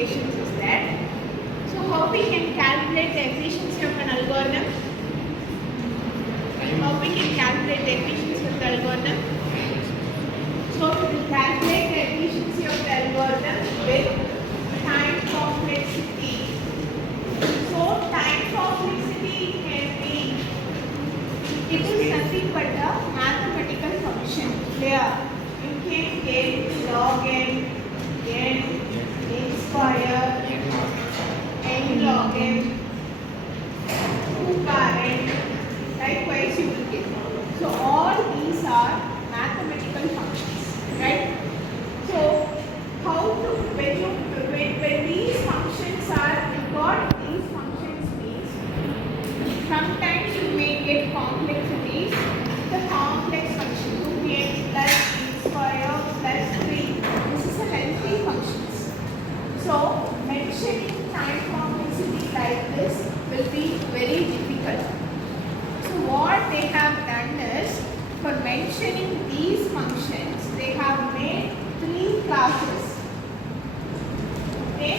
notations is there. So how we can calculate the efficiency of an algorithm? How we can calculate the efficiency of the algorithm? So we will calculate the efficiency of the algorithm with time complexity. So time complexity can be, it is nothing but a mathematical function. Clear? You can get log n, n square, n log n, 2 power n, likewise you will get. So all these are mathematical functions, right? So how to, when these functions are, we got these functions means, sometimes you may get complexities. The complex function 2n plus n square plus 3. This is a lengthy functions. So mentioning time complexity like this will be very difficult. So what they have done is, for mentioning these functions, they have made 3 classes, okay,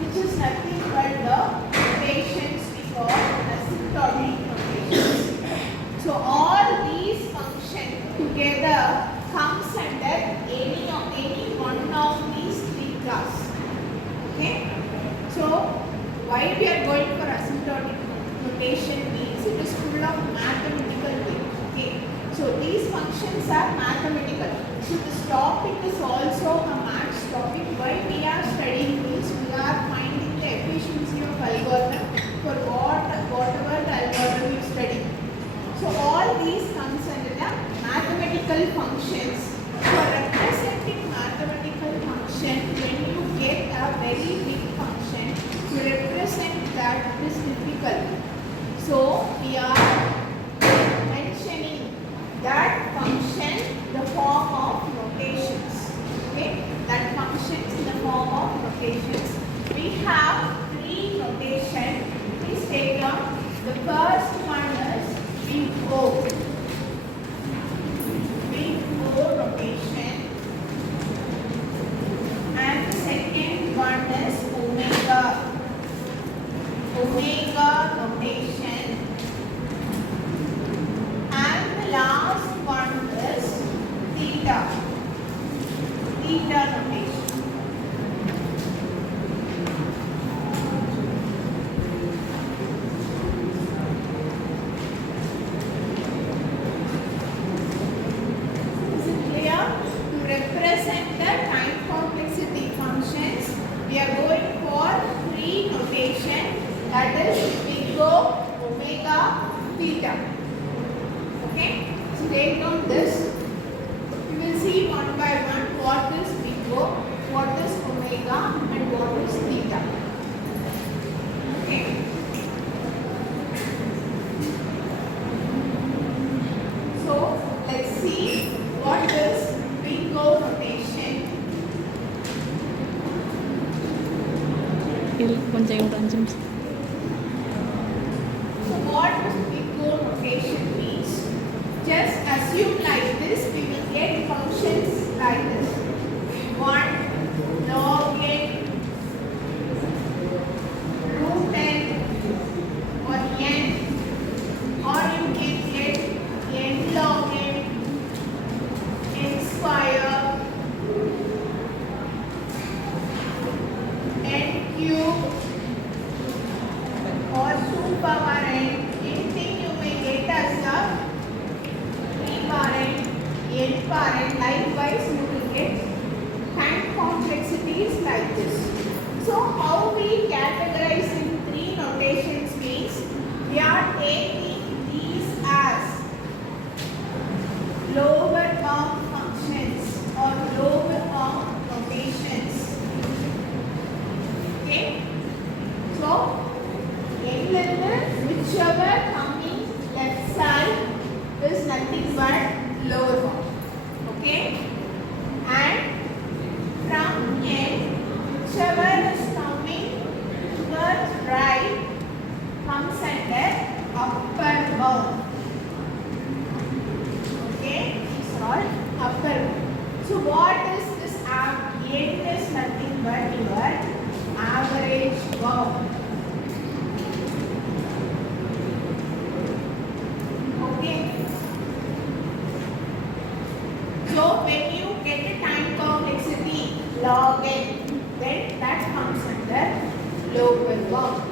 which is nothing but the notations we call asymptotic notations. So all these functions together comes under any one of these 3 classes. Okay. So why we are going for asymptotic notation means it is full of mathematical way. Okay. So these functions are mathematical. So this topic is also a maths topic. Why we are studying means we are finding the efficiency of algorithm for whatever the algorithm you study. So all these comes under the mathematical functions. For representing mathematical function, when you get a very big function, to represent that is difficult. So we are mentioning that function in the form of notations. Okay, that functions in the form of notations. We have 3 notations. Please take down. The first one is big O. Big O notation. And the second one is omega. Omega notation. And the last one is theta. Theta notation. Is it clear? To represent the time complexity functions, we are going for 3 notation, that is big O, omega, theta. Okay, so take down this. We will see one by one what is big O, what is omega, and what is theta. Okay. So let's see what is big O notation. So what is big O notation means? Just assume like this, we will get functions like this. 1 log n, root n, or n, or you can get n log n square, n cube, or 2 power n. Anything you may get as a 3 power n power n. Likewise, you will get time complexities like this. So how we categorize in 3 notations means, we are taking these as lower bound functions or lower bound notations. Okay. So whichever coming left side is nothing but lower bound. Okay. And from n, whichever is coming towards right comes under upper bound. Okay, these are upper bound. So what is this n is nothing but your verb. Okay. So when you get a time complexity log n, then that comes under lower verb.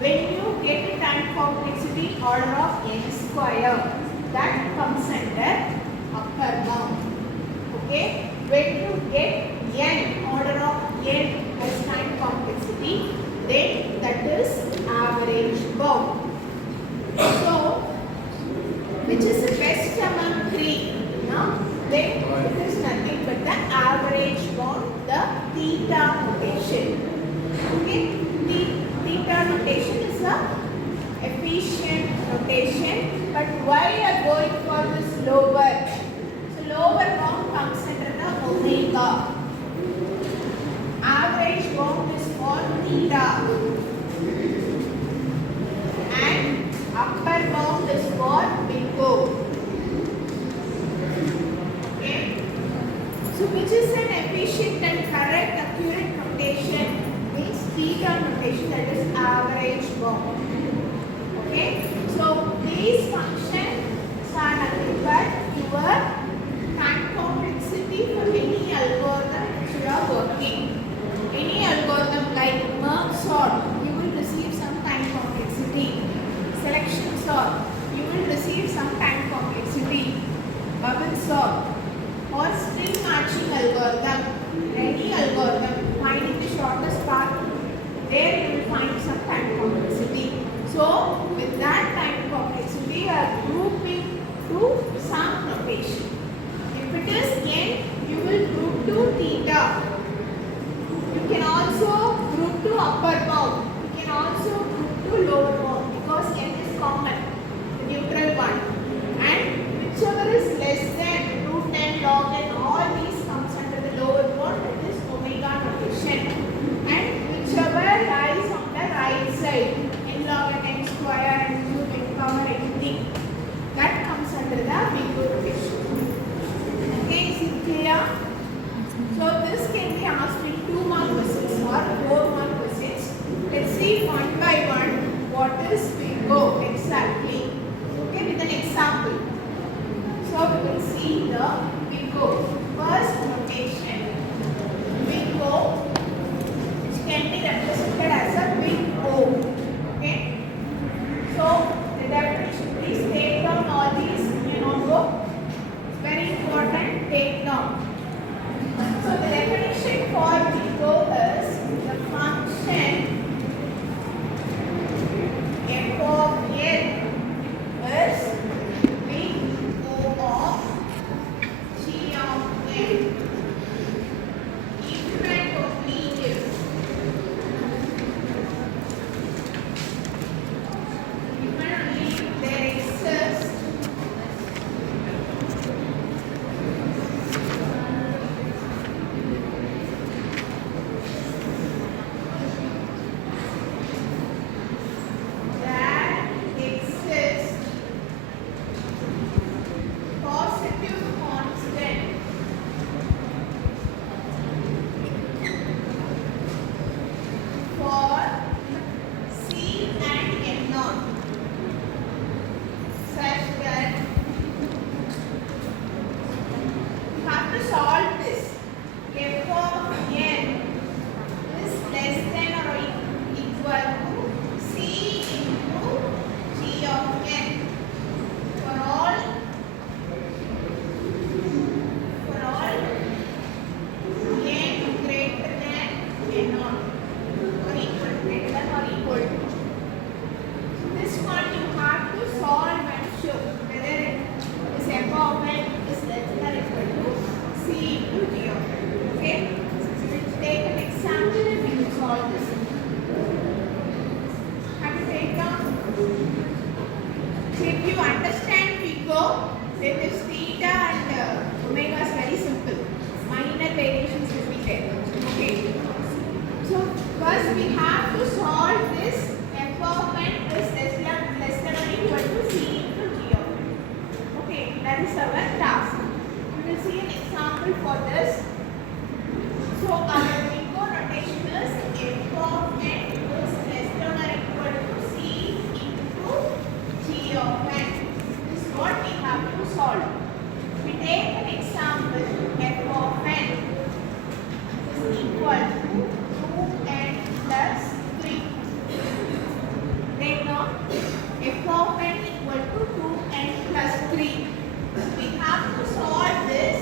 When you get a time complexity order of n square, that comes under upper bound. Okay. When you get n order of n as time complexity, then that is average bound. So which is the best among three? Now, then it is nothing but the average bound, the theta notation. Okay, the theta notation is a efficient notation, but why are going for this lower? So lower bound comes under the omega. Average bound is for theta, and upper bound is for big O. Okay. So which is an efficient and correct accurate notation? Means theta notation, that is average bound. Okay. So these functions are nothing but your time complexity for any algorithm which you are working. Any algorithm like merge sort, you will receive some time complexity. Selection sort, you will receive some time complexity. Bubble sort or string matching algorithm, any algorithm, finding the shortest path, there you will find some time complexity. So with that time complexity, you are grouping to some notation. If it is n, you will group to theta. You can also group to upper bound. You can also group to lower bound because n is common, the neutral one. And whichever is less than root n, log n, all these comes under the lower bound, that is omega notation. And whichever lies on the right side, n log n, n square, n cube, n power, anything, that comes under the big O notation. Okay, is it clear? So this can be asked in 2 mark questions or 4 mark questions. Let's see one by one what is big O exactly. Okay, with an example. So we will see the big O. First notation, big O, which can be represented as a big O. Okay. So the definition, please take down all these in your notebook. It's very important. Take down. So the definition for big O is the function f of n is big O of g of n equivalent of medium. Even only if there exists positive constant for C and N naught such that you have to solve this. F of n is less than or equal to C into G of n for all n greater than n naught or equal to, greater than or equal to. This one you have to solve and show whether this f of n is less than or equal to C into G of n. Okay? So let's take an example and we will solve this. Have you taken down? So if you understand big O, then this theta and omega is very simple. Minor variations will be there. Okay. So first we have to solve this f of n is less than or equal to C into G of n. Okay, that is our task. We will see an example for this. So our big O notation is f of n is equal to 2n plus 3. Then now f of n equal to 2n plus 3. We have to solve this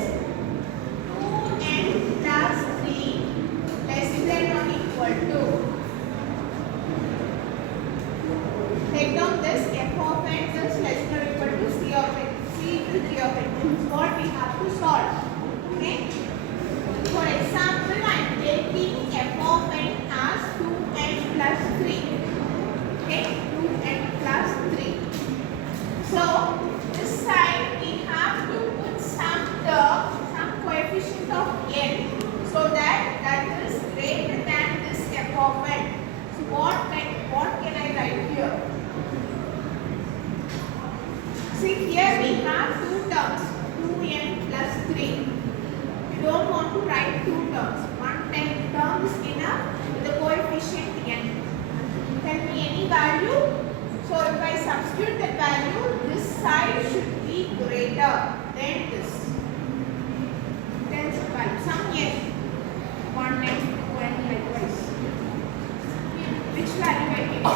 2n plus 3 less than or equal to. Take down this f of n is less than or equal to c of n. C equal to g of n. This is what we have to solve. Okay. For example, I am taking f of n as 2n plus 3. Okay, 2n plus 3. So this side we have to put some coefficient of n so that is greater than this f of n. So what can I write here? See, here we have two terms, 2n plus 3. We don't want to write two terms. One term is enough with the coefficient n. Tell me any value. So if I substitute that value, this side should be greater than this. Then some n, 1n, 2n, likewise. Which value I give?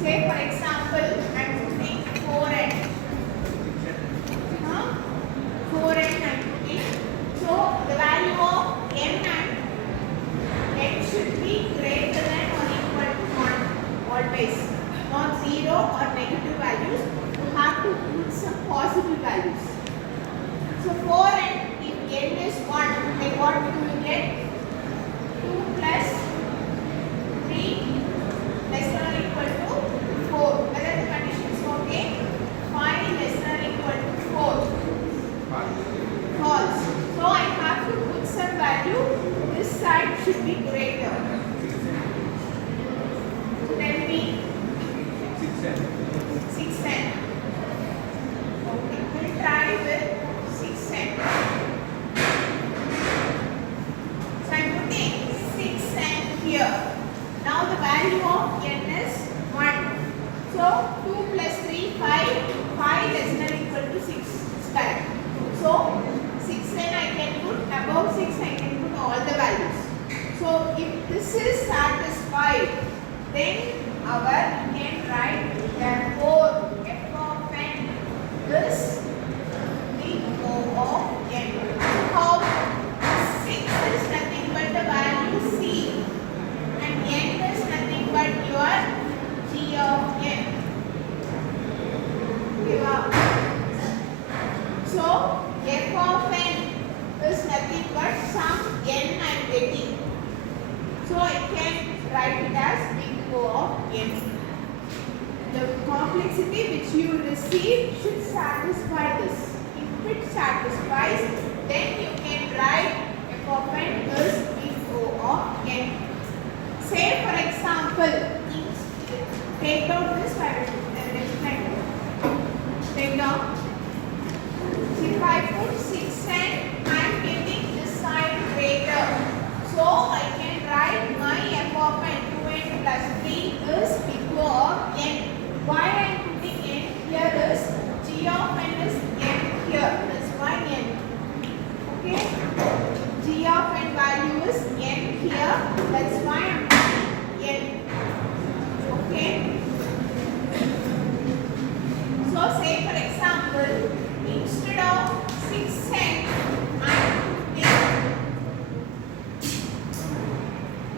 Say for example, I am putting 4n. 4n I am putting. So the value of n and n should be greater than or equal to 1 always. Not 0 or negative values. You have to put some positive values. So 4n, if n is 1, then what we will get? 2 plus 3 less than or equal to 4. Whether the condition is okay? 5 less than or equal to 4. False. So I have to put some value. This side should be greater. Tell me. 6n. Okay, we'll try with 6n. So I'm putting 6n here. Now the value of n is 1. So 2 plus 3, 5. 5 less than or equal to 6. Correct. So 6n I can put above 6, I can put all the values. So if this is satisfied, then we can write therefore f of n is big O of n. How 6 is nothing but the value c and n is nothing but your g of n. So f of n is nothing but some n I am getting. So I can write it as big O of n. The complexity which you receive should satisfy this. If it satisfies, then you can write f of n is big O of n. Say for example, take down this paragraph and explain. Take down. If I put 6n, I am getting this side greater. So I can write my f of n 2n plus 3 is big O of n. Why I am putting n here is g of n is n here. That's why n. Okay. G of n value is n here. That's why I am putting n. Okay. So say for example, instead of 6n, I am putting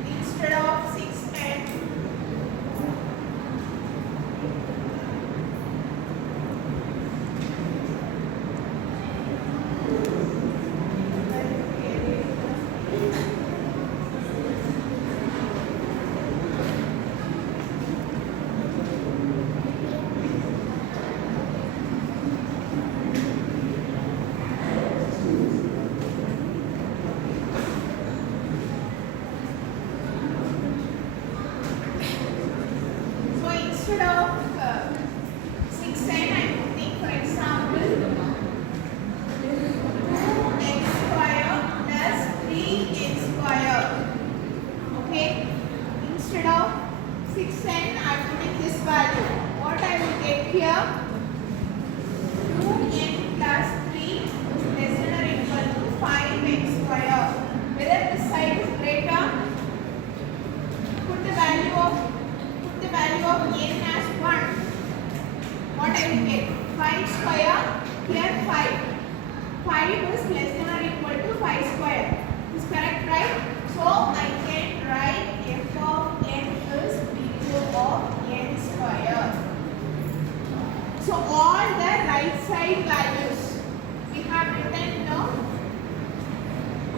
instead of 6n, 5 square, here 5. 5 is less than or equal to 5 square. Is correct, right? So I can write f of n is big O of n square. So all the right side values we have written now.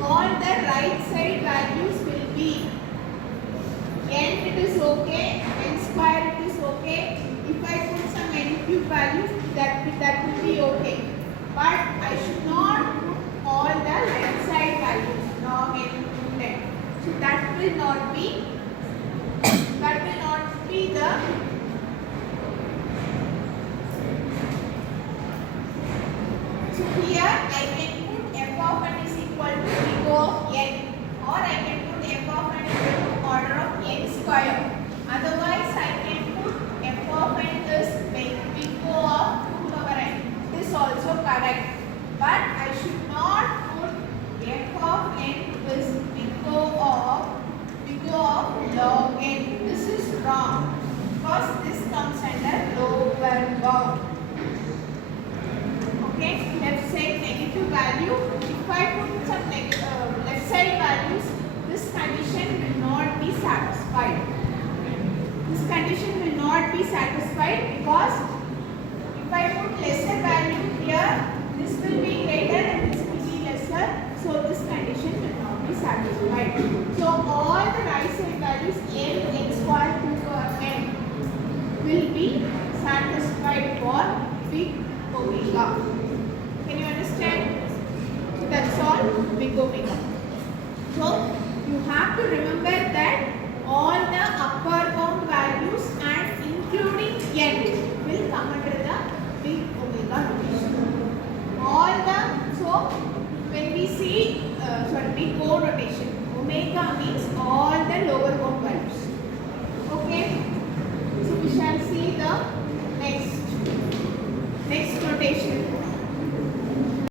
All the right side values will be n, it is okay, n square it is okay. If I put some n cube value, that will be okay. But I should not put all the right side values, log n to 10. So that will not be the so here I can put f of n is equal to big O of n, or I can put f of n is equal to order of n square. Otherwise I can put f of n is big O of 2 power n. This is also correct. But I should not put f of n is big O of log n. This is wrong because this comes under lower bound. Okay, left side negative value. If I put some left side values, this condition will not be satisfied. This condition will not be satisfied because if I put lesser value here, this will be greater and this will be lesser. So this condition will not be satisfied. So all the right side values n, n square, 2 power n will be satisfied for big omega. Can you understand? That's all big omega. So you have to remember that